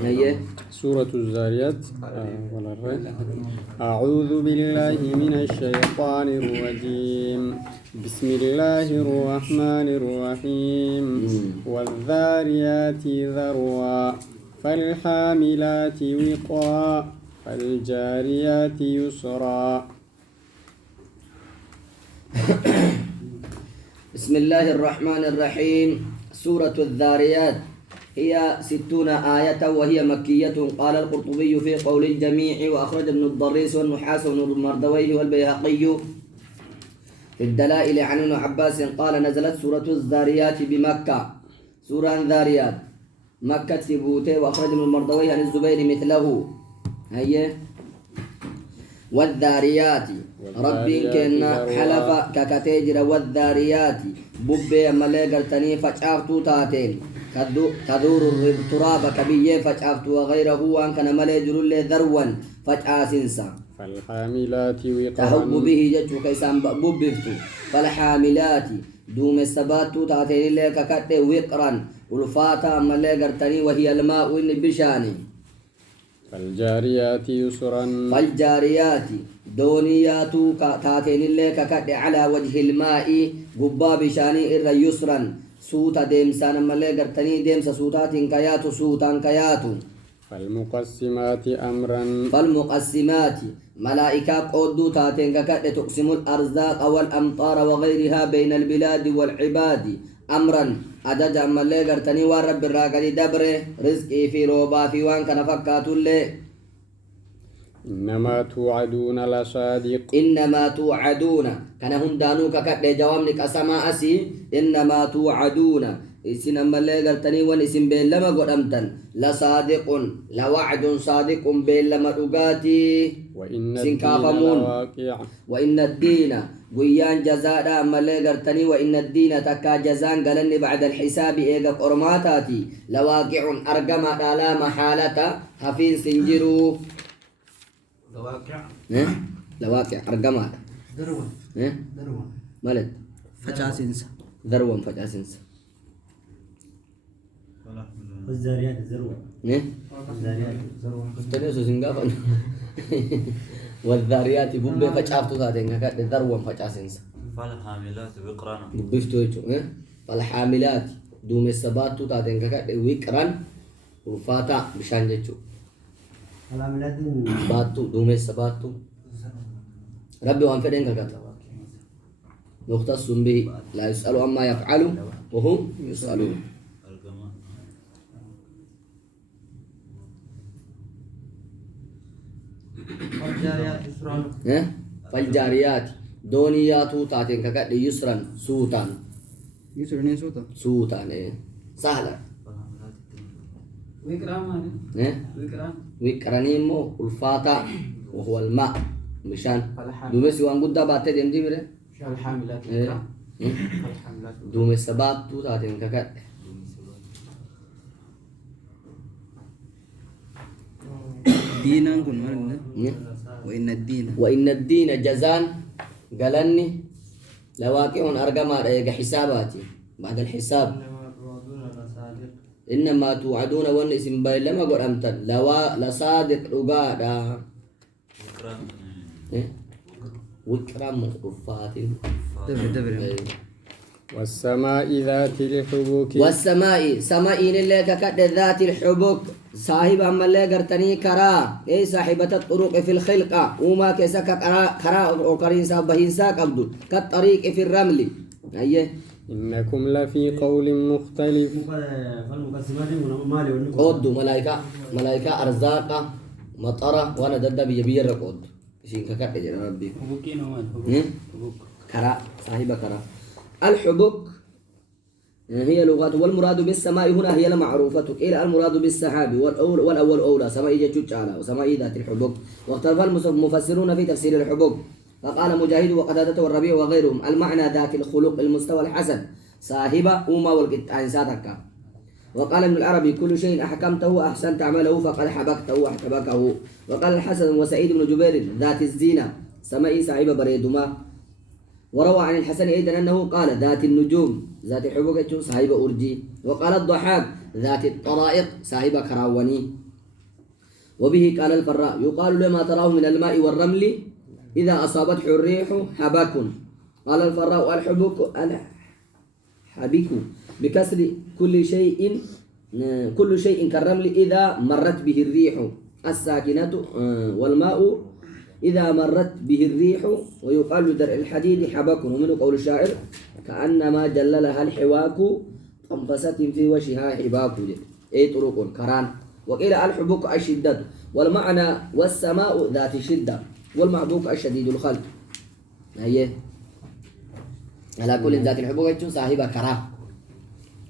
هي سورة الزاريات أعوذ بالله من الشيطان الرجيم بسم الله الرحمن الرحيم والذاريات ذروا فالحاملات وقرا فالجاريات يسرا. بسم الله الرحمن الرحيم. سورة الذاريات هي 60 آية وهي مكية. قال القرطبي في قول الجميع وأخرج ابن الضريس والنحاس وابن المردويه والبيهقي في الدلائل عن ابن عباس قال نزلت سورة الذاريات بمكة. سورة الذاريات مكة تبوته. وأخرج ابن المردويه عن الزبير مثله. هي والذاريات ربي كنا حلف ككتجر والذاريات بوبي ملي قرتني فشافتو تاتين تدور التراب كبيه فشافتو وغيره وان كان ملي جرل ذروا فشاسنسا. فالحاملات وقرا تهب به جتو كيسان بوبفتو. فالحاملات دوم السباتو تاتين لك ككت وقرا ولفاتا ملي قرتني وهي الماء بشاني. فالجاريات يسرا فالجاريات دونيات تاتين اللي ككد على وجه الماء قبا بشاني إر يسرا سوتا ديمسان ملي قرتني ديمس سوتات كياتو سوتا كياتو. فالمقسمات أمرا فالمقسمات ملائكة قدو تاتين ككد تقسم الأرزاق والأمطار وغيرها بين البلاد والعباد أمرا أجج ملي قرتني ورب الراقدي دبره رزقي في روبا في وان كان فكاتو اللي. إنما توعدون لصادق إنما توعدون كان هندانو ككد جوامنك أسما أسي. إنما توعدون إسن ملي قرتني وان اسم بين لما قدمتن لصادق لوعد صادق بين لما رقاتي وإن سنكافمون. لواقع وإن الدين قيان جزاء ملي قرتني وإن الدين تكا جزان قلني بعد الحساب إيقا قرماتاتي لواقع أرقم لا محالة حفين سنجرو. لواقع لواقع أرقما ذروة ذروة مالت فجاسنس ذروة فجاسنس. والذاريات ذروة والذاريات ذروة تنسو سنقافا والذاريات بوبي فجافتو تاتين كاد ذروة فجاسنس. فالحاملات وقرا بفتو يجو فالحاملات دوم السبات تاتين كاد ويقران وفاتا بشان جيجو العملات باتو دوم السباتو ربي وان فدين كاد مختص به لا يسأل عما يفعل وهم يسألون. والجاريات يسرا فالجاريات دونياتو تاتين كاد يسرا سوتان يسرا صوتا سوتان سهلا ويكرام ويكرام ويكرانيمو الفاتا وهو الماء مشان دومس وان قد باتة ديم دي بره شال الحاملات ويكرام الحاملات دومس سبات تو تاتين كاكات دينا كن مرنا وإن الدين جزان قالني لواقع أرقما رأيك حساباتي بعد الحساب. إنما توعدون وان اسم باي لما قول أمتن لصادق رقادا وكرام رفات دبر والسماء ذات الحبك والسماء سماء اللي ككد ذات الحبك صاحب أما اللي قرتني كرا أي صاحبة الطرق في الخلقة وما كسك كرا وقرين سابهين ساك عبدو كالطريق في الرمل. أيه إنكم لفي قول مختلف قد ملائكة أرزاقة مطرة وانا دد بيبير قد شين ككد يا ربي كرا صاحب كرا الحبك هي لغات والمراد بالسماء هنا هي المعروفة إلى المراد بالسحاب والأول أولى سماء جتشوش على وسماء ذات الحبك. واختلف المفسرون في تفسير الحبك فقال مجاهد وقتادة والربيع وغيرهم المعنى ذات الخلق المستوى الحسن صاحبة أمة والقطعين ساتك. وقال ابن العربي كل شيء أحكمته أحسنت عمله فقد حبكته وحبكه. وقال الحسن وسعيد بن جبير ذات الزينة سماء صاحبة بريدما. وروى عن الحسن أيضا أنه قال ذات النجوم ذات الحبوك صاحب أرجي. وقال الضحاك ذات الطرائق صاحب كراواني. وبه قال الفراء يقال لما تراه من الماء والرمل إذا أصابته الريح حبك. قال الفراء الحبك الحبك بكسر كل شيء كالرمل إذا مرت به الريح الساكنة والماء إذا مرت به الريح. ويقال درع الحديد حبك. ومن قول الشاعر كأنما جللها الحواك أنفست في وجهها حباك أي طرق كران. وقيل الحبك الشدة والمعنى والسماء ذات الشدة والمحبوك الشديد الخلق. أيه على كل ذات الحبك صاحبها كرام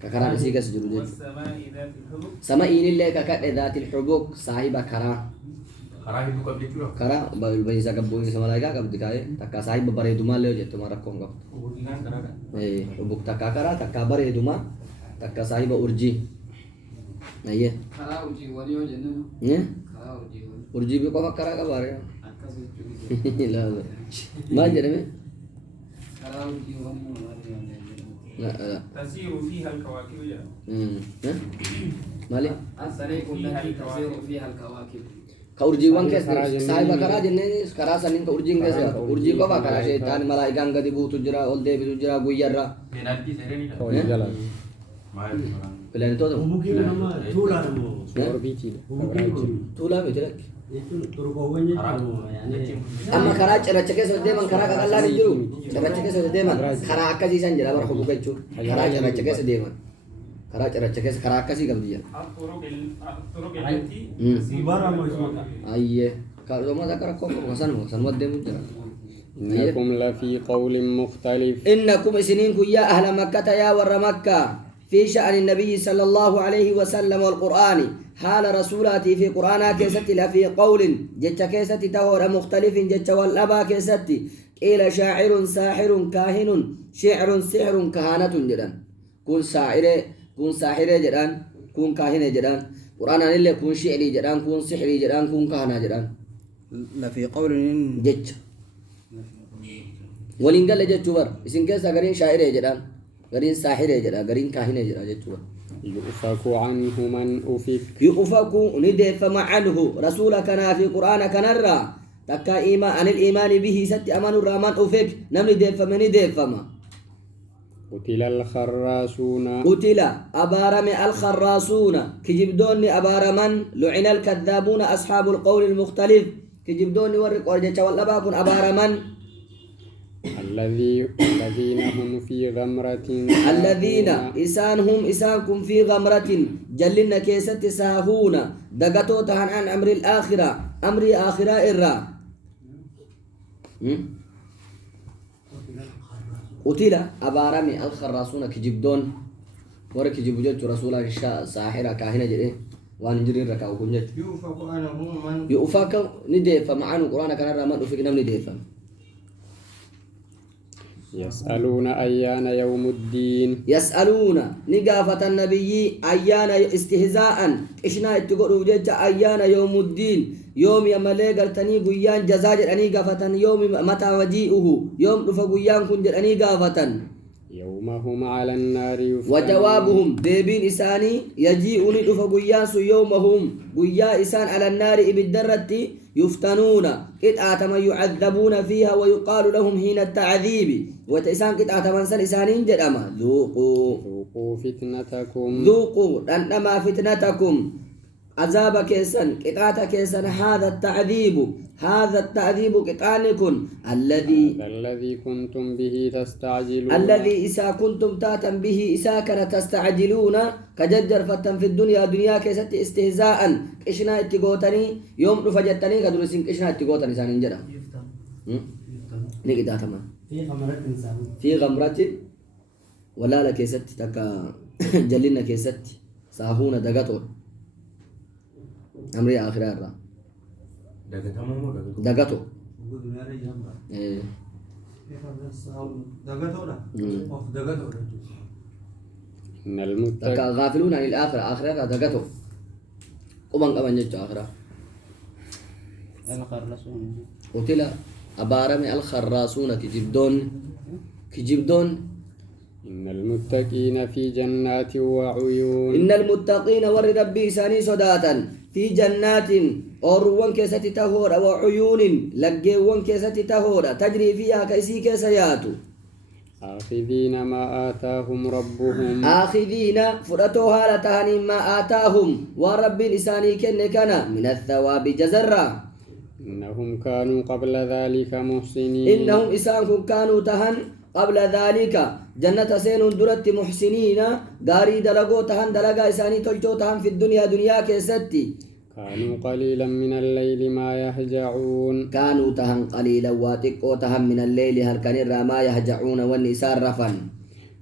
ككرام سيكا سجود والسماء ذات الحبك سمائي لله ككد ذات الحبك صاحبها كرام karaa hedduu qabdi jechuudha. karaa bayisa kabbuun isa malaayikaa qabdi kaa'ee takka saahiba bareedumaa illee jettu maa rakkoon qabdu. Urjiidhaan karaadha. Hubuk takka karaa takka bareedumaa takka saahiba urjii. Ayyee. karaa urjiiwwanii yoo jennu karaa urjiiwwanii Urjii bi qofa karaa qabaare. akkas jechuudha. Maal jedhame? karaa urjiiwwanii maal jedhama? Tasiiru fiiha alkawaakibu jedhama. Maali? الطريق التي تسير فيها الكواكب Ka urjiiwwan keessa saahiba karaa jenneen karaa saniin ka urjiin keessa urjii qofa karaa sheetaan malaayikaan gadi buutu jira ol deebitu jira guyyarra. Beelaaltii seenidha. Hojii jala. Pilaanitoota Mungkin nama tular mo. Orbiitiidha. Mungkin tuulaa miti lakki. itu turkowan itu yani. Amma karaa cirracha keessa deeman karaa qaqallaan hin jiru. Cirracha keessa deeman karaa akkasiisan jedha bara hubuka jechuun. Karaa cirracha keessa deeman. Karaa cirracha keessa karaa akkasii qabdi jedha. الطرق التي Bara mo ismaka. Ayyee. Kaadhuma akka rakkoo qabu sanuma deemu jira. إنكم لفي قول مختلف. إنكم سنين يا أهل مكة يا ور مكة في شأن النبي صلى الله عليه وسلم والقرآن حال رسولاتي في قرآن كيستي لفي قول جت كيستي تهور مختلف جت والأبا كيستي إلى شاعر ساحر كاهن شعر سحر كهانة جدا كون ساحر جدا كون كاهن جدا قرآن اللي كون شعري جدا كون سحري جدا كون كهانة جدا لفي قول جت ولين قال جتوبر اسم كيسا غرين شاعر جدا غرين ساحر جدا غرين كاهن جدا جتوبر يؤفك عنه من أفك. يؤفك ندف عنه رسولك في قرآن كنرى تكا إيمان عن الإيمان به ست أمان الرحمن أفك نم ندف من ندف ما قتل الخراسون. قتل أبارم الخراسون كجبدون أبارمن لعن الكذابون أصحاب القول المختلف كجبدون ورق ورجة والأباكن أبارمن الذين هم في غمرة. الذين إسانهم إسانكم في غمرة جلنا كيست ساهون دقتو تهن عن أمر الآخرة أمر آخرة إرى قتل أبارمي الخراسون كجبدون ورك جبجت رسول الله ساحرة كاهنة جري وان جري ركاو كنجت Yufak anahu man. يؤفاك نديف معانو قرآن كان الرحمن أفك نم نديف يسألون أيان يوم الدين. يسألون نقافة النبي أيان استهزاء إشنا اتقولوا جج أيان يوم الدين يوم يملي قلتني قيان جزاج أني قافة يوم متى مجيئه يوم رفا قيان كنجر أني قافة يوم هم على النار يفتنون. وجوابهم ديبين إساني يجيئون رفا قيان يومهم قيا إسان على النار إبدرت يفتنون قطعة يعذبون فيها ويقال لهم حين التعذيب وتإسان قطعة من سن إسانين جدما ذوقوا فتنتكم. ذوقوا أنما فتنتكم عذاب كيسن قطعة كيسن هذا التعذيب قطعنكم الذي كنتم به تستعجلون. الذي إسا كنتم تاتا به إسا كان تستعجلون كججر فتن في الدنيا كيست استهزاء إشنا اتقوتني يوم رفجتني قدر سنك إشنا اتقوتني سانين جدا نيجي داتا ما Fi khamaratin sahu. في غمرة ولا لا كيست تكا جلنا كيست ساهون دقاتو أمري آخر الرا دقاتو Dunia ada jamba. إيه. Fi khamaratin sahu. Dagat ora. Hmm. Of dagat ora. إن تكا المتقين. غافلون عن الآخرة آخرة دقاتو قمان قمان جتو آخرة الخرسون قتل أبارم الخراسون كجبدون إن المتقين في جنات وعيون إن المتقين ور ربي ساني صداتا في جنات أروان كيسة تهورا وعيون لقيوان كيسة تهورا تجري فيها كيسي كيسياتو آخذين ما آتاهم ربهم آخذين فرطوها لتهني ما آتاهم ورب لساني كان من الثواب جزرا إنهم كانوا قبل ذلك محسنين إنهم إسانكم كانوا تهن قبل ذلك جنة سين درت محسنين غاري دلقو تهن دلقا إساني تلجو تهن في الدنيا دنيا كيستي كانوا قليلا من الليل ما يهجعون كانوا تهن قليلا واتقو تهن من الليل هل كان ما يهجعون والنساء رفن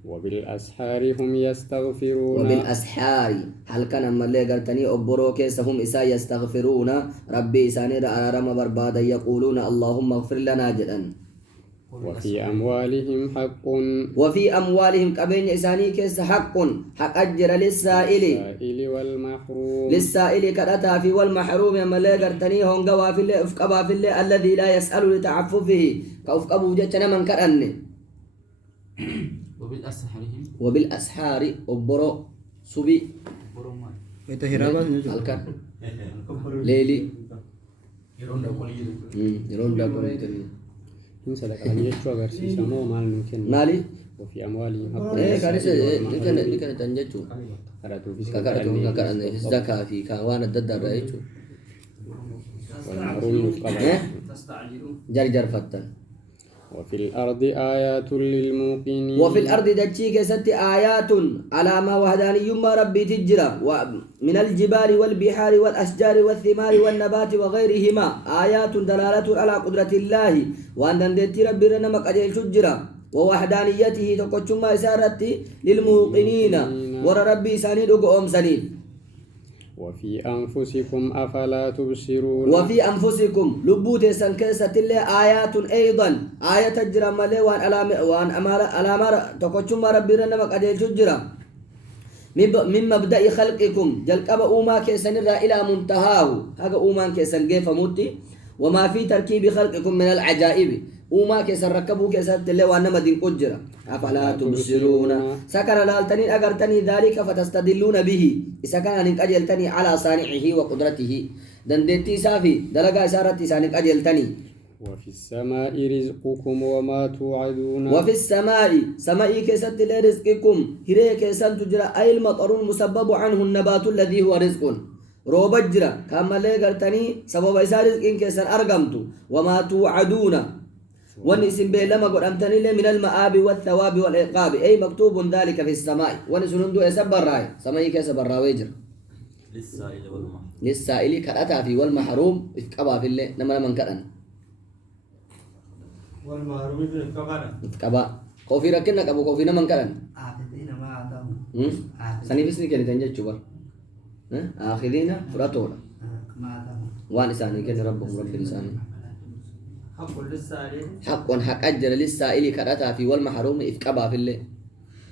وبالأسحار هم يستغفرون وبالأسحار هل كان أما اللي قلتني أبرو كيسهم إساء يستغفرون ربي إساني رأى بربادا يقولون اللهم اغفر لنا جدا وفي أموالهم حق وفي أموالهم كبين إساني كيس حق أجر للسائل والمحروم للسائل كرتا في والمحروم أما اللي قلتني هنقوا في اللي أفقبا في اللي الذي لا يسأل لتعففه كأفقبوا جتنا من كرني وبالأسحار أبرو سبي Itu hiraban halkan leli Yeroon da qolii yeroon da qolii إن صدق على يجوا غرسي سمو مال ممكن mali وفي أموالهم حق kanis kan tanjatu قرأتوا في kakak kakak zakah fi kawan dadar itu والمحروم يفقد تستعجلون jar fatan وفي الأرض آيات للموقنين وفي الأرض دجيك ست آيات على ما وهداني يما ربي تجرى ومن الجبال والبحار والأشجار والثمار والنبات وغيرهما آيات دلالة على قدرة الله وأن ندت ربي رنمك أجل تجرى ووحدانيته تقوم إسارتي للموقنين ور ربي سنيد وقوم سنيد وفي أنفسكم أفلا تبصرون وفي أنفسكم لبوت سنكسة الله آيات أيضا آية تجرى ملي وأن أمار تقوم ربي رنمك أجل تجرى من مبدأ خلقكم جلقب أوما كيسن إلى منتهاه هذا أوما كيسن جيف موتي وما في تركيب خلقكم من العجائب وما كيسر ركبوا كيسر تلي وانا مدين أجرا أفلا تبصرون سكن لالتني أغرتني ذلك فتستدلون به سكن أنك أجلتني على صانعه وقدرته دندتي سافي دلقا إسارتي سانك أجلتني وفي السماء رزقكم وما توعدون وفي السماء سماء كيسر تلي رزقكم هري كيسر تجرى أي المطر المسبب عنه النبات الذي هو رزق روبجرا كما لي غرتني سبب إسار رزق كيسر أرقمت وما توعدون ونسم به لما قد أمتني من المآب والثواب والعقاب أي مكتوب ذلك في السماء ونسنندو يسبر راي سماء كيسبر راويجر للسائل والمحروم للسائل كرأتا في والمحروم اتقبا في الليل نما من كرأن والمحروم في الكبار اتقبا كوفي ركنا كبو كوفي نمن كرأن آخذين ما آتاهم سني بسني كني تنجد شبر آخذين فراتونا ما آتاهم وان إساني كن ربهم رب الإساني حق للسائل حق حق أجر للسائل كرأتا في والمحروم اتقبا في الليل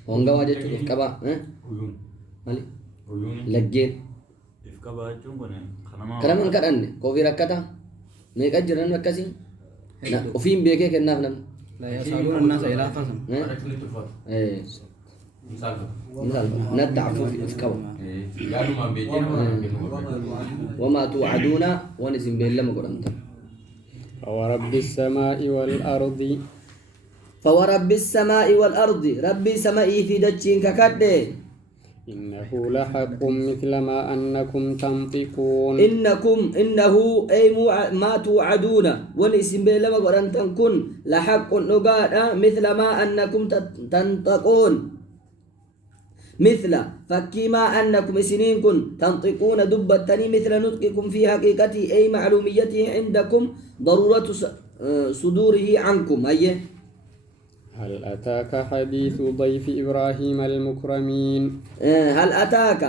هونغا واجد اتقبا عيون مالي عيون لجين إفكا باجون كونه كلام من كرأن كوفي ركتا ميك أجرن مكسي وفين بيكي كنا فنم لا يسألون الناس إلافهم Ada kulit tuh. إيه Misal. مثال ندعفو في إفكاو Ya lu mah bejin وما توعدون ونسم بالله ما قرأت فورب السماء والأرض فورب السماء والأرض ربي سمائي في دجين ككده إنه لحق مثل ما أنكم تنطقون إنه أي ما توعدون ونسم بالله ما قرأت كن لحق نقاد مثل ما أنكم تنطقون مثل فكما أنكم سنين كن تنطقون دبتني مثل نطقكم في حقيقته أي معلوميته عندكم ضرورة صدوره عنكم أيه هل أتاك حديث ضيف إبراهيم المكرمين هل أتاك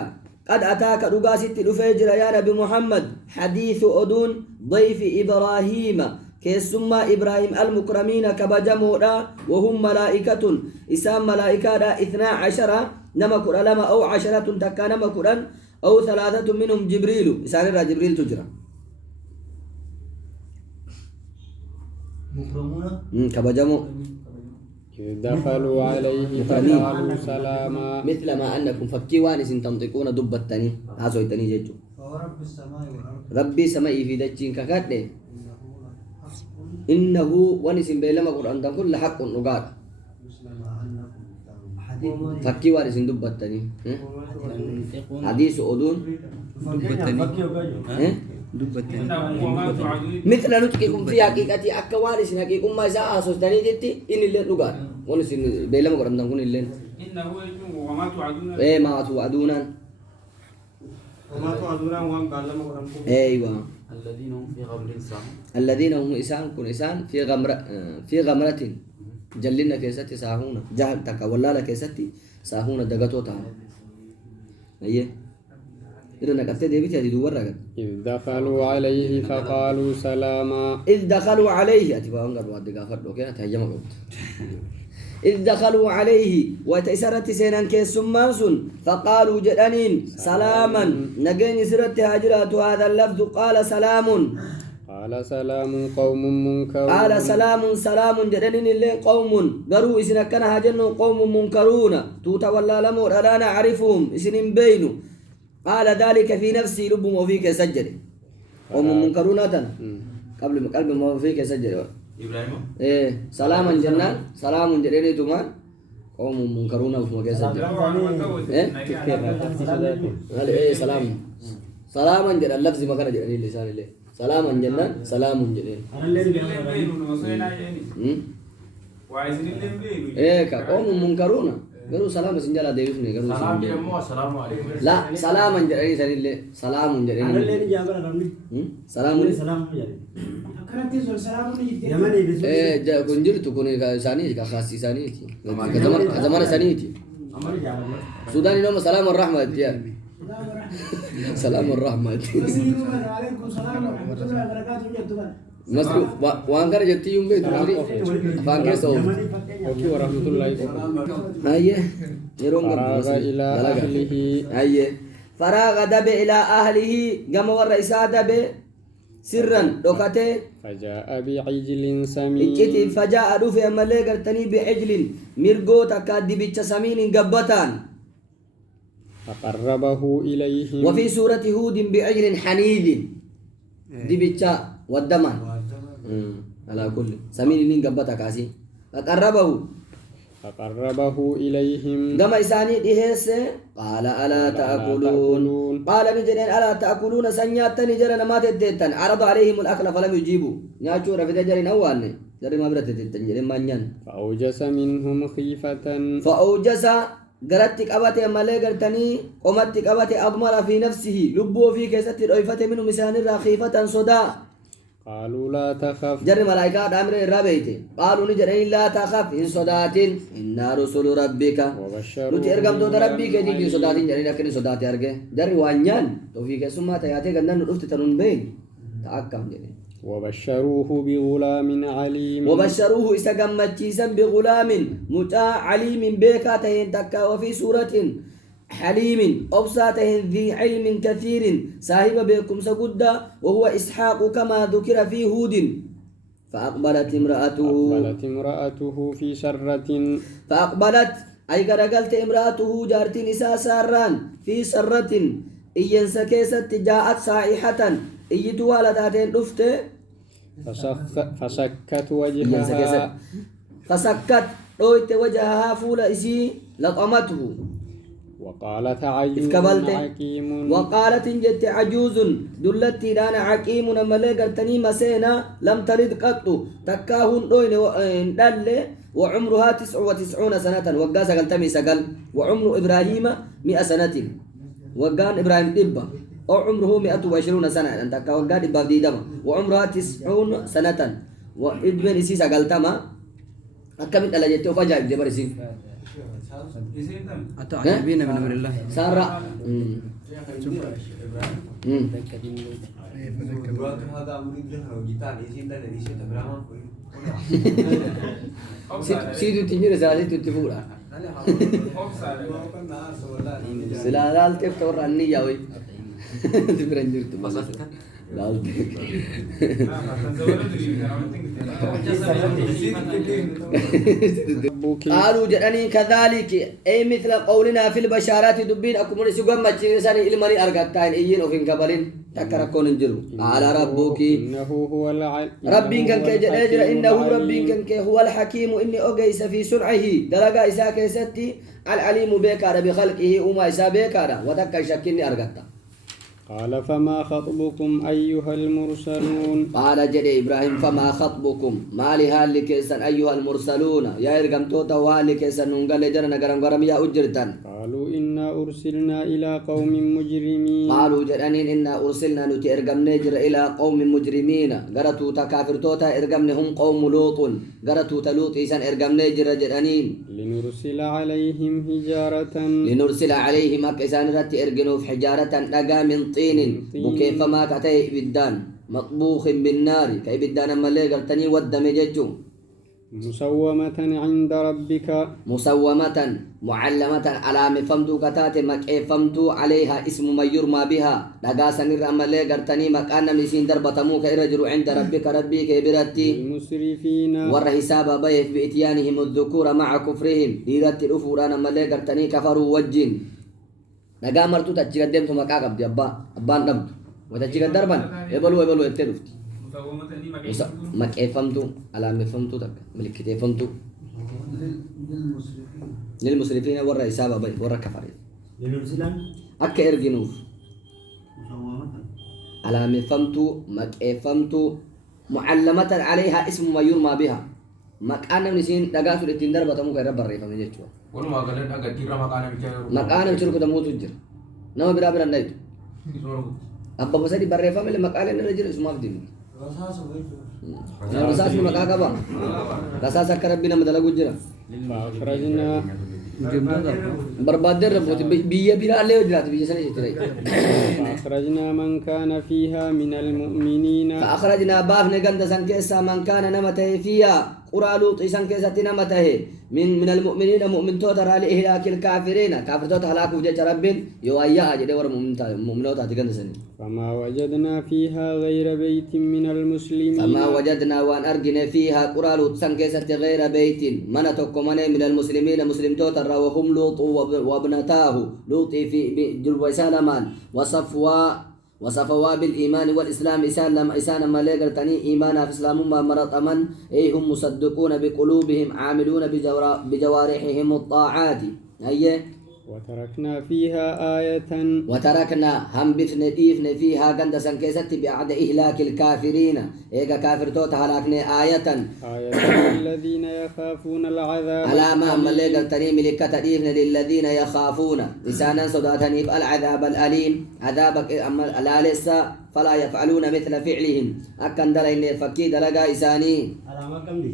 قد أتاك رقاسة الفجر يا نبي محمد حديث أدون ضيف إبراهيم كيسما إبراهيم المكرمين كبجمودا وهم ملائكة إسام ملائكة 12 نما كرا لما أو 10 تكا نما كرا أو 3 منهم جبريل إسان جبريل تجرى مكرمون كبجمو دخلوا عليه فقالوا سلاما مثل ما أنكم فكي وانس تنطقون دبتني هاسويتني جيجو ورب السماء والأرض ربي سمائي في دجين ككاتني إنه إنه ونس بيلما قرآن تقول لحق نقال مثل ما أنكم تعلمون حديث فكي وانس دبتني حديث أذون مثل نطقكم في حقيقة أكا وانس حقيقة ما إذا أسوستني جتي إن اللي نقال ونس بيلما قرآن تقول اللي إنه يجب وما توعدون إيه ما توعدون وما توعدون وان قال لما قرأنكم أيوة الذين هم في غمر ساهم الذين هم إسان كن إسان في غمرة جلنا كيستي ساهون جهل تكا ولا لا كيستي ساهون دغتو تا أيه إذا نكتة ديبتي هذه دور رجل إذ دخلوا عليه فقالوا سلاما إذ دخلوا عليه أتبع أنقر وعد قافر أوكي تهجم قلت إذ دخلوا عليه وتأسرت سينان كيسمان سن فقالوا جدانين سلاما نجين سرت هاجرات هذا اللفظ قال سلام قال سلام قوم منكرون قال سلام جدانين اللين قوم قروا إسنا كان هاجنوا قوم منكرون توتا ولا لمور ألا نعرفهم إسن بينوا قال ذلك في نفسي لب وفيك سجل قوم منكرون قبل ما فيك سجل إبراهيم إيه سلاما جنان سلام جدني تومان قوم منكرون وفي مكان سجل إيه قال إيه سلاما جدًا اللفظ ما كان جدني لسان الله سلاما جنان سلام جدني وعايزين اللي بينو إيه كقوم منكرون قالوا سلام سنجلا ديفني قالوا سلام عليكم السلام عليكم لا سلاما جدني سان الله سلام جدني سلام إيه جا كنجر تكون ثاني كخاصي ثاني كزمان ثاني سوداني نوم سلام الرحمة يا سلام الرحمة عليكم السلام ورحمة الله وبركاته مسكو وانكر جتي يوم بيت مدري فانكر سو وكي ورحمة الله وبركاته أيه يرون فراغ إلى أهله أيه فراغ دب إلى أهله جم ورئيس دب سرا دوكته فجاء بعجل سمين إجتي فجاء رفع ملك تني بعجل مرغو تكادي بتسمين جبتان فقربه إليهم وفي سورة هود بعجل حنيذ دي بتشا والدمان على كل سمين نين جبتا كاسي فقربه إليهم كما إساني ديهس قال ألا تأكلون قال نجرين ألا تأكلون سنيات نجرين ما تدتن عرض عليهم الأكل فلم يجيبوا ناتشو رفت جرين أولي جرين ما برت تدتن جرين مانيان فأوجس منهم خيفة فأوجس قرتك أبتي مالي قرتني قمتك أبتي أضمر في نفسه لبو في كيست الأيفة منه مسان خيفة صدا قالوا لا تخف جري ملائكة أمر الرابيتي قالوا نجرين لا تخف إن صدات إنا رسول ربك نتي أرقم دوت ربك دي صدات جري لكن صدات أرقى جري وانيان توفيق سمع تياتي قدنا نرفت تنون بين تأكم جري وبشروه بغلام عليم وبشروه إسقمت جيسا بغلام متاع عليم بيكا تهين تكا وفي سورة حليم أبساته ذي علم كثير صاحب بكم سجدا وهو إسحاق كما ذكر في هود فأقبلت امرأته في سرة فأقبلت أي قرقلت امرأته جارت نساء ساران في سرة إين سكيست جاءت صائحة إيتوالت هاتين رفت فسكت وجهها فسكت رويت وجهها فول إسي لطمته وقالت عجوز حكيم وقالت جت عجوز دلتي دانا حكيم ملك تني مسينا لم تلد قط تكاهن دوين دل وعمرها 99 سنة وقاس قلتمي سقل وعمر إبراهيم 100 سنة وقان إبراهيم دبا أو عمره 120 سنة أنت كوقان دبا دي دم وعمرها 90 سنة وإدمن إسي سقلتما أكمل على جت وفجأة جبرسين أتعجبين من أمر الله سارة هذا أمريك لها وجيتان يسين لنا يسين تبرامه سيدو تنجر سالي تتفورا سلالال تفتور عني ياوي تبرنجرت Pasal kan? لا قالوا جراني كذلك أي مثل قولنا في البشارات دبين أكمل سجوا ما تجلسان إلماني أرجعتين إيين وفين قبلين تكركون انجلو على ربك إنه هو ربي كان كجل إنه ربي كان هو الحكيم إني أجيس في سرعه درجة إساك ستي العليم بكار بخلقه وما إسا بكار وتك شكني أرجعتا قال فما خطبكم أيها المرسلون قال جد إبراهيم فما خطبكم ما لهالك إنسان أيها المرسلون يا إرقم توتا وهالك إنسان نقل جرنا قرم يا أجرتان قالوا إنا أرسلنا إلى قوم مجرمين قالوا جرانين إنا أرسلنا نتي إرقم نجر إلى قوم مجرمين قرتوا تكافر توتا إرقمنهم قوم لوط قرتوا تلوط إنسان إرقم نجر جرانين لنرسل عليهم حجارة لنرسل عليهم أكسان رت إرقنوا في حجارة نقا من طين وكيف ما كتي إبدان مطبوخ بالنار كإبدان ملي قرتني ودم ججو مسومة عند ربك مسومة معلمة على مفهمتو كتات مكيفمتو عليها اسم ما يرمى بها نقاسا الرمالي قرتني مكانا نسين دربتمو كإرجل عند ربك ربي كبرتي المسرفين والرحساب بيت بإتيانهم الذكور مع كفرهم ديرت الأفوران مالي قرتني كفروا وجين نقا مرتو تجيك الدمتو مكا قبدي أبان نبت وتجيك الدربان يبلو يبتدفتي مكيفمتو على مفهمتو تك ملكتيفمتو للمسرفين ورا إسابة بي ورا كفرين لنرسلن أكا إرجنوف على مفهمتو مكيفمتو معلمة عليها اسم ما يرمى بها مكانا نسين دقاسو لتين دربة مو كيرب الرئيفة من جيتشوا Walumaa galatti akka dhiirra maqaan namicha مكانا نسيركو تموتو جر نما برا برا نايتو أبا بسادي بريفة من المكالة نرجل اسمه أفدين رساس مكا كبا رساس أكربنا مدلقو جرا فأخرجنا بربادر ربوت بيا بيرا عليه وجرات بيا سنة جتري فأخرجنا من كان فيها من المؤمنين فأخرجنا باف نجند سنكيسا من كان نمته فيها قرالو تيسان كيسة نمته من المؤمنين مؤمن توتر على إهلاك الكافرين كافر توتر هلاك وجه رب يوأيا جدي ور مؤمنات هتجند سنة فما وجدنا فيها غير بيت من المسلمين فما وجدنا وان أرجنا فيها قرالو تيسان كيسة غير بيت من تقومن من المسلمين مسلم توتر وهم لوط وابنتاه لوط في جلو سالمان وصفوا بالإيمان والإسلام إسانا ما لقرتني إيمانا في إسلام ما مرط أمن أي هم مصدقون بقلوبهم عاملون بجوارحهم الطاعات أيه وتركنا فيها آية وتركنا هم بفن فيها قند سنكيست بعد إهلاك الكافرين إيجا كافر توت هلاكنا آية الذين يخافون العذاب على ما ملك التنيم لكت للذين يخافون لسانا صداتني العذاب الأليم عذابك أما لا لسه فلا يفعلون مثل فعلهم أكن دلين فكي دلقا إساني على ما كم دي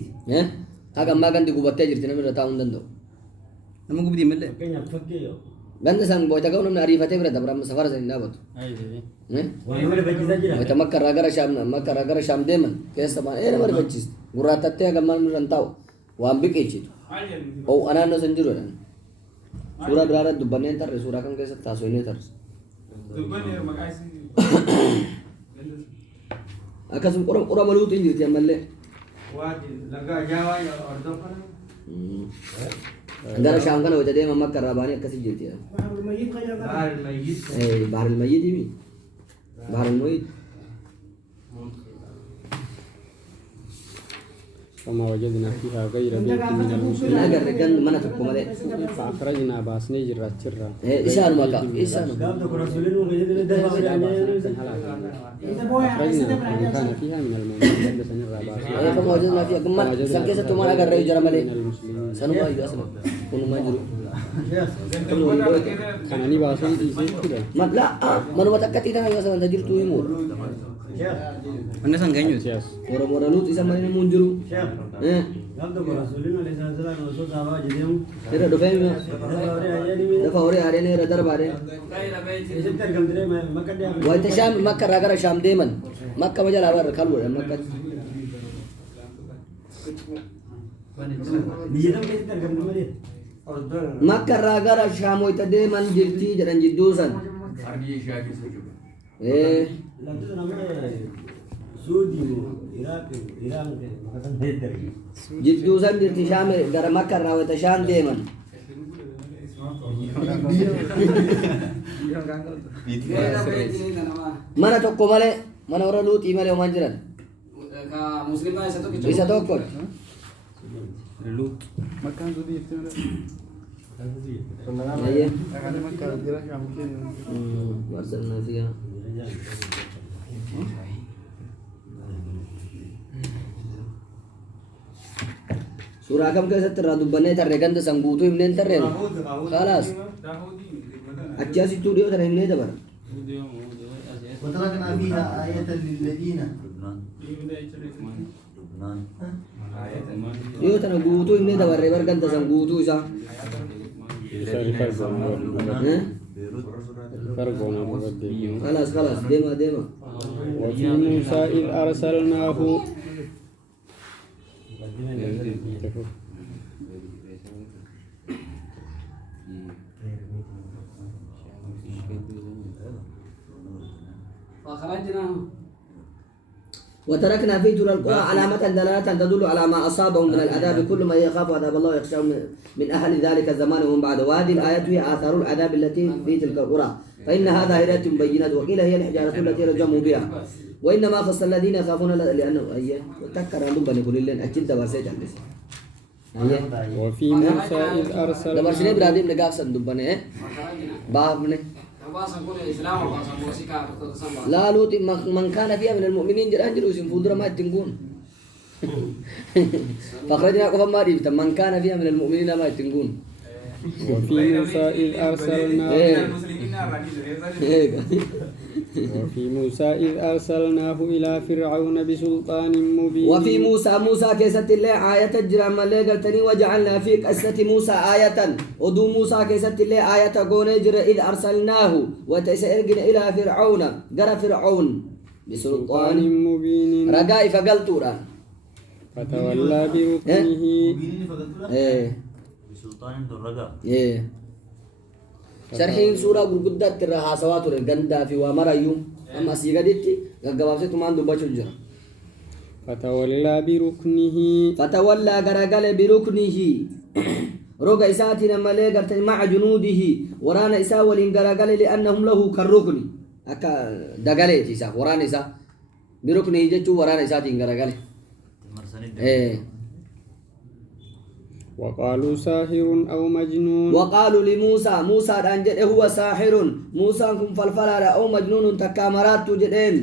هكذا ما كان دي قبطة جرتنا من رتاون دندو نمو قبدي ملي كينيا فكيو بند سان بويتا كون من عريفته برا دبر سفر سن دابت وانا مرة بجيزة جرا بويتا مكة راغرا شام ديمن كيس سمان ايه نمر بجيز غراتته غمان رنتاو وان بيكيچي او انا نو سنجرو نان سورا برا دبنين تر سورا كان كيس تاسوينه تر دبنين مقايسي akasum ora malutu injirti amalle واجد لقى جاوا أردوكنا gara sham kana wajade mamma karabani akasi jirti بحر الميت خير بحر الميت bahar al-mayyit ini bahar al-mayyit وما وجدنا فيها غير بيت من المسلمين agar rekan mana tukku male فأخرجنا باسني جرات شرا isanu maka isanu قام تقول رسولين وغير دفع أخرجنا من كان فيها من المؤمنين بس نرى باسني kama wajadna fiha kamma sakesa tumana agar rayu jara male sanu ba yu asla kunu majru كان أني باسني إيش كده matla manu matakati tan ayu asla tajirtu imur أنا سانجينيو سياس ora lut isa mane munjuru قام تقول رسولين وليس هذا الرسول صلى جديهم era do femi دفع dafa ore are ne ra darbare يشتر كم ترى ما كده wa ta sham makka ragara sham deman makka majala bar kalwo makka بيجتم يشتر كم ترى makka ragara sham wa ta deman jirti jaran jiddusan Ardi Asia keessa jiru. إيه لا تدري سعودي وعراق وإيران مثلا هيدر جدو سنجرتي شام غير مكة راوي تشام ديما Beda beda nama. mana tokko male mana ora luuti male oman jiran Ka Muslim na satu kecil. bisa tokko Makan tu dia tu. iya Akan makan kira kira mungkin. warsalna fiha surah kam keessatti irraa dubbannee tarree ganda san guutuu himneen tarreen khalaas achi asittuu dhiyoo tana himnee dabara وتركنا فيها آية للذين dhiyoo tana guutuu himnee dabarree bar ganda san guutuu isaa فرقنا بودي. خلاص خلاص ديما ديما وفي موسى إذ أرسلناه فخرجناه. وتركنا في طول القرى علامة دلالة تدل على ما أصابهم من العذاب كل من يخاف عذاب الله ويخشى من أهل ذلك الزمان وهم بعد وهذه الآية هي آثار العذاب التي في تلك القرى فإنها ظاهرة بينات وقيل هي الحجارة التي رجموا بها وإنما خص الذين يخافون لأنه أيه تذكر عندهم بني كل اللين أجد ورسيت عندس أيه وفي موسى إذ أرسلناه لبرشني براديم لقاف صندوق بني فخرجنا. باب بني Bahasa kuno Islam bahasa musika atau sama. لا لوط من كان فيها من المؤمنين جران جلوس فودر ما تنقون فخرجنا قفا ما ديبت من كان فيها من المؤمنين ما تنقون وفي موسى إذ أرسلناه وفي موسى إذ أرسلناه إلى فرعون بسلطان مبين وفي موسى كيست الله آية جرام اللي قلتني وجعلنا في قصة موسى آية ودو موسى كيست الله آية قون جر إذ أرسلناه وتسأرقنا إلى فرعون قرى فرعون بسلطان مبين رقائف قلتورا فتولى بركنه ايه بسلطان الرقا ايه شرحين سورة قدرت ترى حاسوات الغندا في ومريوم أما سيغدتي غغبابسه تمان دوبا جرا فتولى بركنه فتولى غرغل بركنه روغ إساتنا مالي غرتن مع جنوده ورانا إسا ولين غرغل لأنهم له كالركن أكا دغليت إسا ورانا إسا بركنه جتو ورانا إساتين غرغل إيه وقالوا ساحر أو مجنون وقالوا لموسى موسى أنجد هو ساحر موسى كن فلفلا أو مجنون تكامرات جدين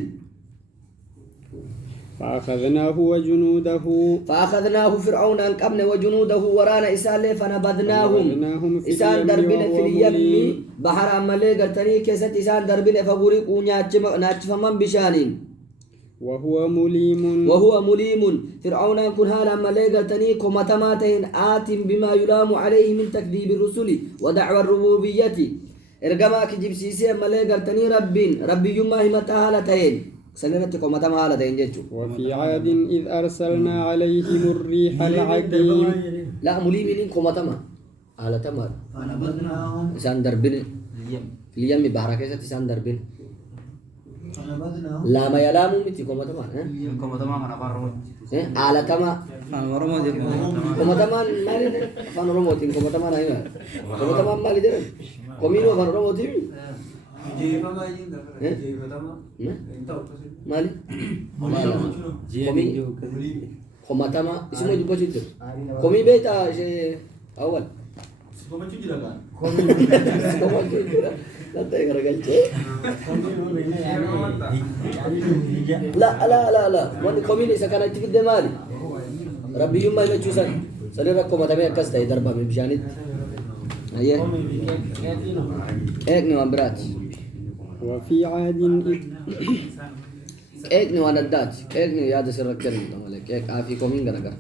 فأخذناه وجنوده فأخذناه فرعون أنقمنا وجنوده ورانا إسالي فنبذناهم إسان دربين في اليم بحر أمالي قرتني كيست إسان دربين فغرقوا ناتف من بشانين وهو مليم فرعون كن هالا أمالي قرتني كمتماتين آت بما يلام عليه من تكذيب الرسل ودعوى الربوبية إرقماك جبسيسي أمالي قرتني ربي يما همتهالتين سنرتك ومتما على دينجتو وفي عاد إذ أرسلنا عليهم الريح العقيم لا مليمين كومتما على تمر فنبذناهم إسان دربين اليم بحركة إسان دربين فنبذناهم لا ما يلامو متي كومتما كما تمام أنا فارمون على تما كومتما مالي فانروموتين كومتما نايما كومتما مالي درن كومينو فانروموتين Jefa ma yin da jefa tama. مالي كومي كومتما اسمه جبا جدا كومي بيتا شيء أول Como tu kira kan? لا تقرأ قلت لا وان كوميني سكانة تفيد مالي ربي يوم ما يمشون سليركم أتابع كسته يدربها من بجانب أيه إيه نوع برات وفي عاد إيه نوع ندات إيه نوع ياد سرك كريم تمالك إيه عافي كومين غرقر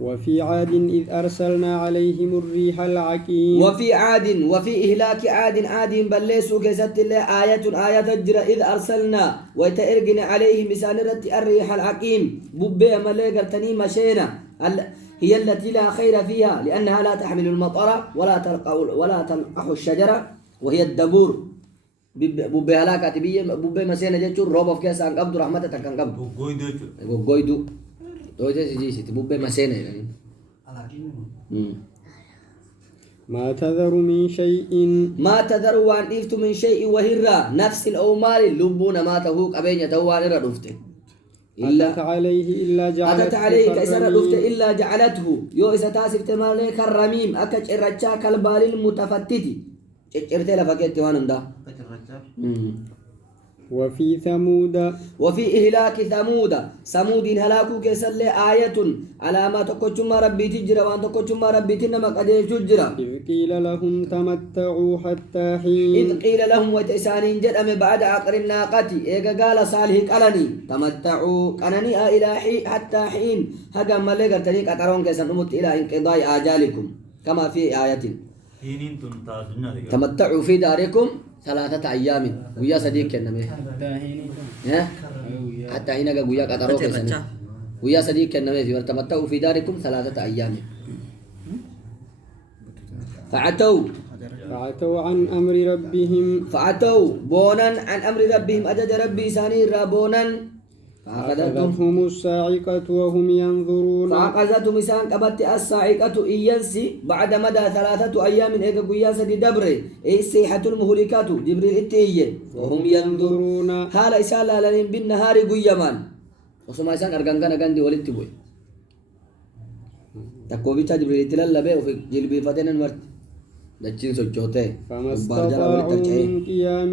وفي عاد إذ أرسلنا عليهم الريح العقيم وفي إهلاك عاد بلسوا كست الله آية تجرى إذ أرسلنا ويتأرجنا عليهم بسانرة الريح العقيم ببه ملقر تني مشينا هي التي لا خير فيها لأنها لا تحمل المطر ولا تلقح الشجرة وهي الدبور bubbee halaakaati biyya bubbee maseena jechuun rooba of keessaa hin qabdu rahmata takka hin qabdu Gogoydoo jechuudha. goggoydu dhoytee si jiisiti bubbee maseena jedhanii ما تذر من شيء ما تذر وان إفت من شيء وهرا نفس أو مال لبون ما تهوك أبين يتوان إرى رفته أتت عليه إلا جعلته أتت عليه كإسر كالرميم. رفته إلا جعلته يو إسا تاسف تمالي كالرميم أكا إرجا كالبال المتفتت إرتي لفكيت وانم دا وفي ثمود وفي إهلاك ثمود ثمود هلاكو كسل آية على ما تقوشما ربي تجرى وان تقوشما ربي تنما قد تجرى إذ قيل لهم تمتعوا حتى حين إذ قيل لهم وتسانين جرم بعد عقر الناقة إيقا قال صالح قلني تمتعوا قنني إلى حين حتى حين هقا ملقر تنيك أترون كيسان أمت إلى انقضاء آجالكم كما في آية Hiniin tun taasisna dhiga. تمتعوا في داركم 3 أيام ويا صديق كنمي حتى حين قويا قطروا كيسان ويا صديق كنمي في تمتعوا في داركم 3 أيام فعتوا عن أمر ربهم فأتوا بونا عن أمر ربهم أجد ربي ساني رابونا فأخذتهم الصاعقة وهم ينظرون فأخذتهم إسان قبت الصاعقة إيانسي بعد مدى 3 أيام إيقا قياسة دبر إي السيحة المهلكات جبريل إتئية وهم ينظرون حال إسان لالين بالنهار قيامان وصما إسان أرغنغان أغاندي ولتبوي تقوبيتا جبريل إتلالبه وفي جلبي فتنن مرت دجين سجوته فما استطاعوا من قيام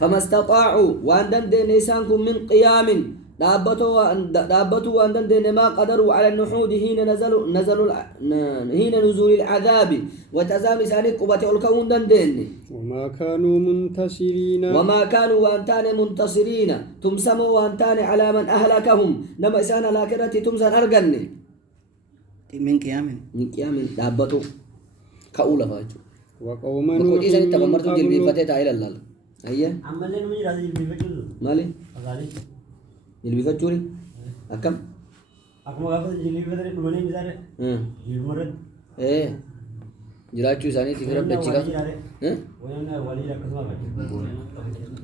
فما استطاعوا وان دندن إسانكم من قيام دابتوا وان دندن ما قدروا على النحود حين نزول العذاب وتزام سانك قبة الكون دندن وما كانوا منتصرين وما كانوا وانتان منتصرين تمسموا وانتان على من أهلكهم نما إسان لاكرة تمسن أرغن من قيام دابتوا كأولى فاجو وقوم مكو نوح إيسان من تبمرتو جلبي قبل فتاة إلى الله أيه عملنا من هذا الفيديو مالي أغاني جلبي فتوري أكم aku mau apa jadi lebih dari dua nih misalnya di rumah إيه جراچو ساني تفرب دچيكا وين wali dah kesana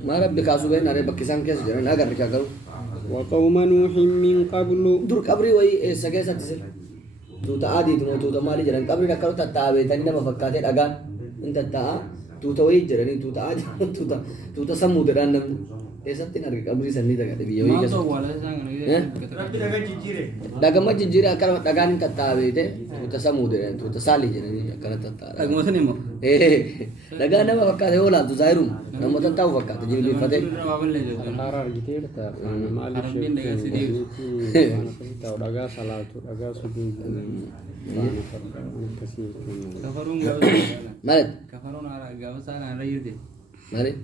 ما رب كاسوبين ناري بكيسان كيس جرن اگر کیا کرو وقوم نوح من قبل دور قبري وي سگه ستسل تو تا ادي تو تو مالي جرن قبري دکرو تتاوي تني نما فكاته اگان انت تا تو تو وي جرن تو تا ادي تو تا سمودران نم esatti narga qabri sanni daga de biyo Maal ta'u wala isaan kana Rabbi daga jijjiire. daga ma jijjire akara dagaan tattaawete tuuta samuudere tuuta saali jedhani akkana tattaara Dhaguma sun immoo dagaa nama fakkaate yoo laatu zaayirum namoota taa'u fakkaate jilbeeffate waa ballee jedhu. Hara argiteerta maaliif Rabbiin dhagaa si deebisu. ta'u dhagaa salaatu dhagaa sujuudu waan akkasii jechuun Kafaruun gaafa malet kafaruun gaafa saalaan rayyute. malet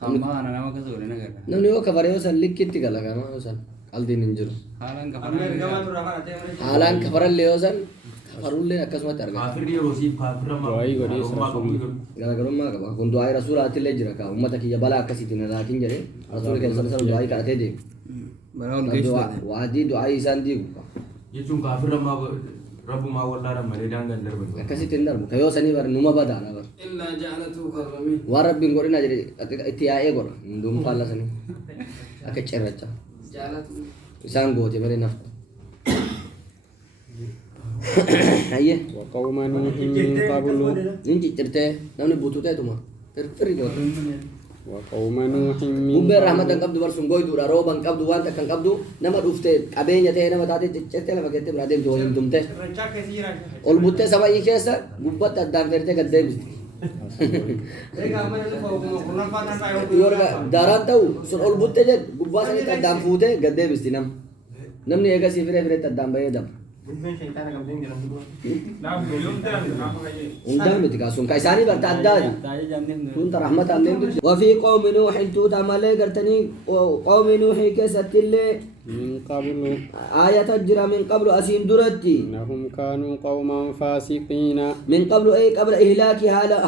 Hamma kana nama kasu waliin agarra. namni yoo kafare yoo san likkitti gala kama yoo san qaldiin hin jiru Haalaan Amma ergamaa kafaruun. turraa kana ta'e malee. haalaan kafarallee yoo san kafarullee akkasumatti argama Kaafirri yeroo siif kaafirra Waa'ee godhee isaa sun. garaagarummaa qaba kun du'aa rasuulaatillee jira ka ummata kiyya balaa akkasiitiin laakiin jedhe rasuula keessa sana du'aa kadhatee deemu Baraa ol geessu taate. waadii du'aa isaan diigu jechuun kaafirra rabbumaa wallaalan malee daangaan darban. akkasitti hin darbu ka yoo sanii bar numa badaadha bar Illaa ja'alatu karramiin. waan rabbiin godhina jedhe itti yaa'ee godha duunfaalla sanii akka cirracha Ja'alatu. isaan goote malee naftu hayyee وقوم نوح من قبل nin ciccirtee namni buututeetuma firfirri goote وقوم نوح من bubbeen rahmata hin قبل qabdu barsun goyduudha rooba hin qabdu waan takka hin qabdu nama dhufte qabeenya ta'e nama taate ciccirtee lafa keettee biraa deemte waliin tumte Irrachaa keessa jira. ol buttee samaa'ii keessa gubbatti addaan feertee gad deebisti Egaa amma inni fokkuma kurnaffaa tasaa yoo daaraan ta'u sun ol buttee jedhu gubbaa sanitti addaan fuutee gad deebisti namni eegasii firee fireetti addaan bahee daba Bubbeen shayitaana qabdeen jedhamtu dura. Laafu yoom ta'an gaafa qayyee. hundaan miti kaasuun ka isaanii barta addaati Taa'ee jaamnee كنت رحمة من وفي قوم نوح توتا مالي قرتني قوم نوح كيست اللي من قبل آية تجرى من قبل أسين درتي إنهم كانوا قوما فاسقين من قبل أي قبل إهلاك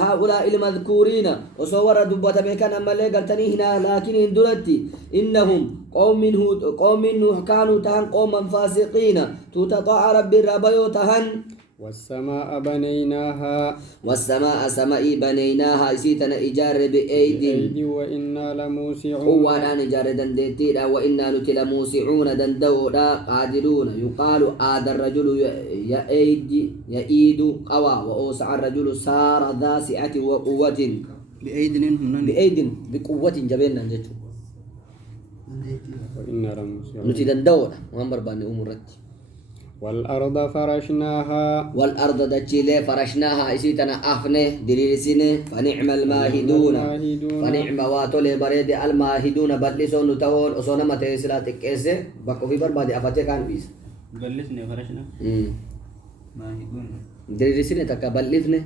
هؤلاء المذكورين وصور دبة بكان مالي قرتني هنا لكن درتي إنهم قوم نوح كانوا تهن قوما فاسقين توتا طاع رب الربيو تهن والسماء بنيناها والسماء سماء بنيناها إسيتنا إجار بأيد بأيدي وإنا لموسعون قوانا نجار دندتينا وإنا نتل موسعون دندونا قادرون يقال آد الرجل يأيد قوى وأوسع الرجل صار ذا سعة وقوة بأيد هنا بأيد بقوة جبنا نجتو وإنا لموسعون نتي دندونا وهم باني أمورت والأرض فرشناها والأرض دجيلة فرشناها إسيتنا أفنه دليلسنه فنعم الماهدون فنعم واتولي بريد الماهدون بلسون نتهون أصونا متيسلات كيسة بقو في بربادي أفتي كان بيس بلسني فرشنا دليلسنه تكا بلسنه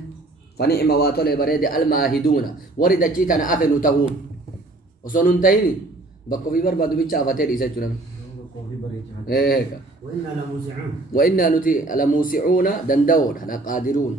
فنعم واتولي بريد الماهدون ورد جيتنا أفن نتهون أصونا نتهيني بقو في بربادو بيتش أفتي ريسة جنم إيه وإنا لموسعون وإنا نتي لموسعون دندون لقادرون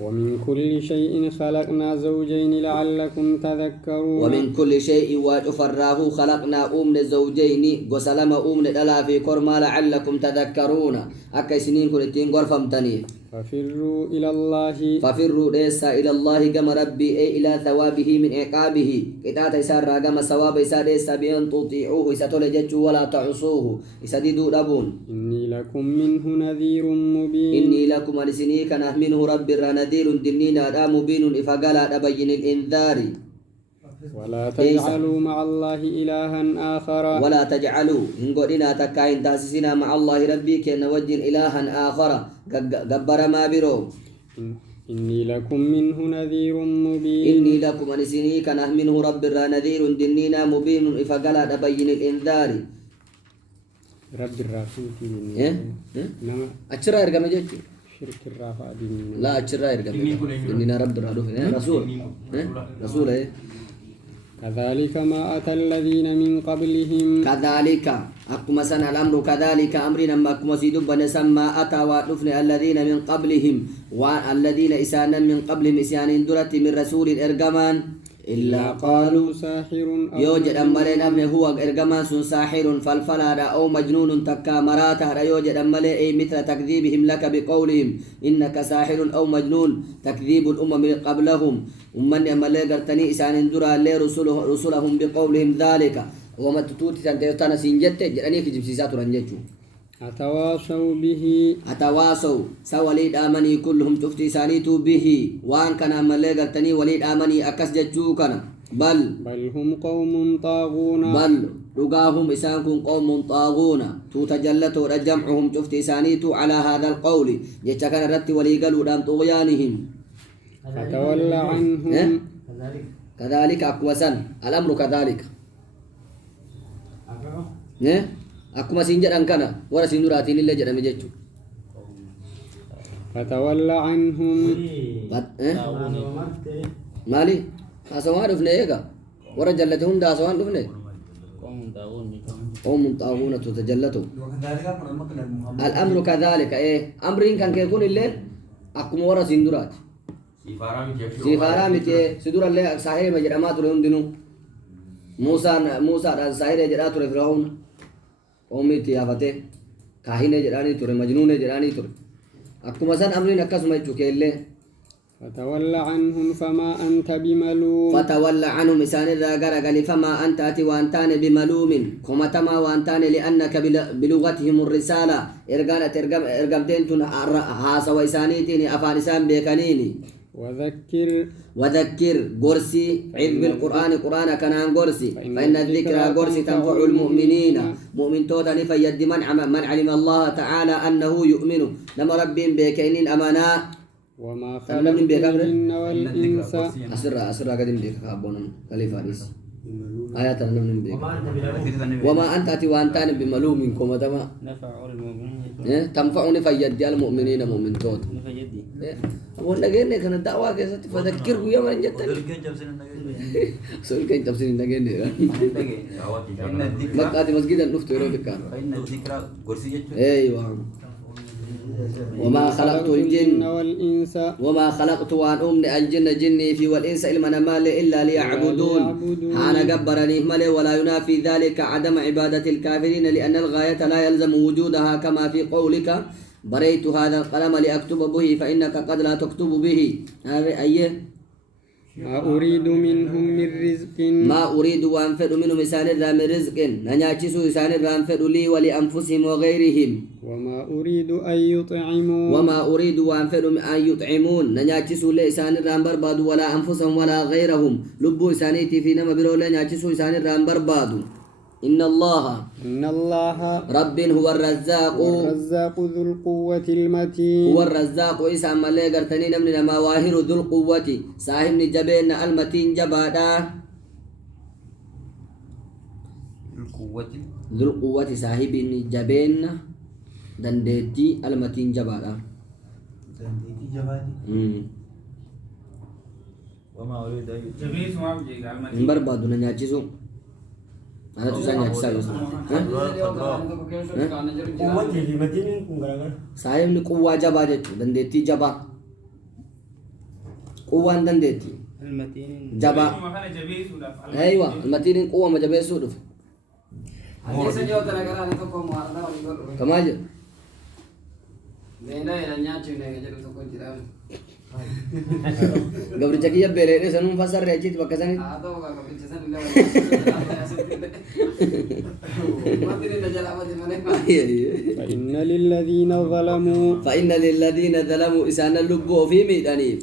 ومن كل شيء خلقنا زوجين لعلكم تذكرون ومن كل شيء وجفراه خلقنا أمن زوجين وسلم أمن دلا في كرما لعلكم تذكرون أكا سنين كنتين غرفمتني ففروا إلى الله ففروا ليس إلى الله كما ربي أي إلى ثوابه من عقابه كتات إسار راقم ثواب إسار ليس بأن تطيعوه إساتول جتشو ولا تعصوه إساديدو ربون إني لكم منه نذير مبين إني لكم أرسني كان منه رب نذير دنينا دا مبين إفقال أبين الإنذار ولا تجعلوا مع الله إلها آخر ولا تجعلوا إن قلنا تكاين تاسسنا مع الله ربي كأن وجه إلها آخر قبر ما برو إني لكم منه نذير مبين إني لكم أنسني كان منه رب نذير دنينا مبين إفقال أبين الإنذار رب الرافع إيه؟ نعم أتشرا يرقم جيتشو شرك الرافع دين لا أتشرا يرقم دنينا رب رسول رسول إيه كذلك ما أتى الذين من قبلهم كذلك أكما سنة الأمر كذلك أمرنا ما أكما سيدب نسمى أتى وأتفن الذين من قبلهم والذين إسانا من قبلهم إسان درت من رسول إرقمان إلا قالوا ساحر أو يوجد أمالي نبني هو إرقمان ساحر فالفلا أو مجنون تكا مراته يوجد أمالي أي مثل تكذيبهم لك بقولهم إنك ساحر أو مجنون تكذيب الأمم قبلهم ومن أمالي قرتني إسان درا لي رسولهم بقولهم ذلك وما تتوتي تنتيوتانا سنجت جراني في جبسيسات رنجتشو أتواصوا به أتواصوا سواليد آمني كلهم تفتي سانيتو به وان كان أمالي قرتني وليد آمني أكس جتشو كان بل هم قوم طاغون بل رقاهم إسانكم قوم طاغون تتجلتوا رجمعهم تفتي سانيتو على هذا القول جتشكنا رت ولي قالوا دام طغيانهم فتولى عنهم كذلك أقوسا الأمر كذلك أكما سنجر أنكنا ولا سنوراتين اللي جرى مجتشو فتولى عنهم مالي أسوان دفنه إيقا ورا جلتهم دا أسوان دفنه قوم طاغون تتجلتوا الأمر كذلك إيه أمرين كان كيكون الليل أكما ورا سندرات سيفارا متى سدور الليل ساحر مجرمات لهم دينو موسى ساحر جرات فرعون أمتي أفتى كاهن جراني تور مجنون جراني تور أكما سن أمرين أكاسم يجوكيله فتولى عنهم فما أنت بملوم فتولى عنهم إسان الرجال قال فما أنت أتي وأنتان بملوم كما تما وأنتان لأنك بلغتهم الرسالة إرجانة إرجمتين تون هاسا وإسانيتين أفانسان بيكانيني وذكر قرسي علم بالقرآن قرآن كان قرسي فإن الذكر قرسي تنفع المؤمنين مؤمن توتني فيد من علم الله تعالى أنه يؤمن لما ربهم بيكينين أمانا وما خلقت الجن والإنس أسرع قدم بيك أبونا كاليفاريس آيات نمن بيك وما أنت أتي وأنتان بملوم كما تما نفع المؤمنين تنفعني فيد المؤمنين مؤمن توت أقول لك كان الدعوة كذا فذكر يا من جتني سؤال كان تفسير النجين ما قاعد مسجد النفط يروح فإن الذكر قرسي أيوة وما خلقت الجن والإنس وما خلقت وان أمن الجن جني في والإنس إلما مال إلا ليعبدون أنا جبرني مال ولا ينافي ذلك عدم عبادة الكافرين لأن الغاية لا يلزم وجودها كما في قولك بريت هذا القلم لأكتب به فإنك قد لا تكتب به أيه ما أريد منهم من رزق ما أريد وأنفد منهم إسان الرام رزق نناجس إسان الرام فد لي ولأنفسهم وغيرهم وما أريد أن يطعمون وما أريد وأنفد أن يطعمون نناجس لإسان الرام برباد ولا أنفسهم ولا غيرهم لبو إسانيتي في نما برو نناجس إسان الرام برباد إن الله رب هو الرزاق ذو القوة المتين هو الرزاق إسا مالي قرتني نمنا مواهر ذو القوة صاحب نجبين المتين جبادا ذو القوة صاحب نجبين دندتي المتين جبادا وما أريد أن جبيس ما بيجي قال ما بربادو نناجسو أنا تساني أجسا يوسف قوة المتين كنغرغر صاحب نقوة جبا جتو دندتي جبا قوة دندتي المتين جبا ما كان جبيس ولا أيوة المتين قوة ما جبا يسودف أجلس جوة ترى كلام تقوم واردا ولا كما جا زين لا ينام تشوفنا كجلو تقول جلام قبل جاكي بيريني سنون فسر رجيت بكساني هذا هو قبل جسنا لا ما تري نجلا ما تمنى فإن للذين ظلموا إسان اللبو في ميدانيف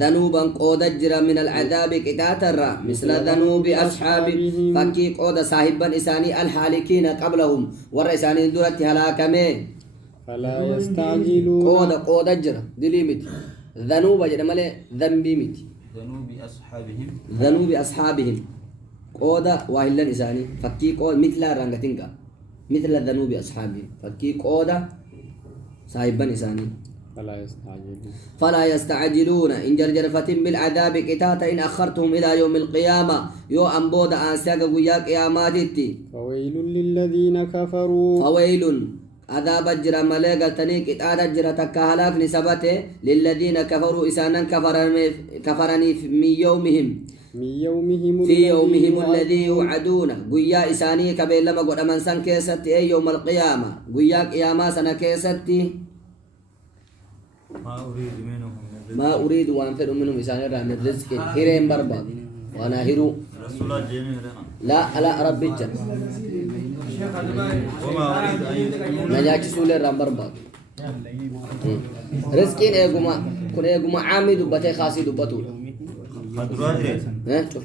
ذنوبا قود جرى من العذاب كتاترا مثل ذنوب أصحاب فكي قود صاحبا إساني الحالكين قبلهم ورئساني دورة هلاكمه فلا يستعجلون قود جرى دليمت ذنوب جرى ملي ذنبي مت ذنوب أصحابهم قود واهلا إساني فكي قود مثل رانغتينكا مثل ذنوب أصحابهم فكي قود صاحبا إساني فلا يستعجلون إن جرجرفة بالعذاب كتاتا إن أخرتهم إلى يوم القيامة يو أنبود آنسياق وياك قياماتي للذين كفروا فويل عذاب جرى مليقة تنيك إتعاد جرى تكهلاف نسبته للذين كفروا إسانا كفرني في يومهم الذي يوعدون قيا إساني كبير لما قد أمن سن كيستي أي يوم القيامة قيا قياما سنة كيستي ما أريد وأنفر منهم إساني رحمة الرزق هيرين برباد وأنا هيرو رسول جيمي لا ربي جل وما أريد أن يطعمون نجاك سولي رام برباد رزقين إيقوما كن إيقوما عامي دبتي خاصي دبتو خضراء شوف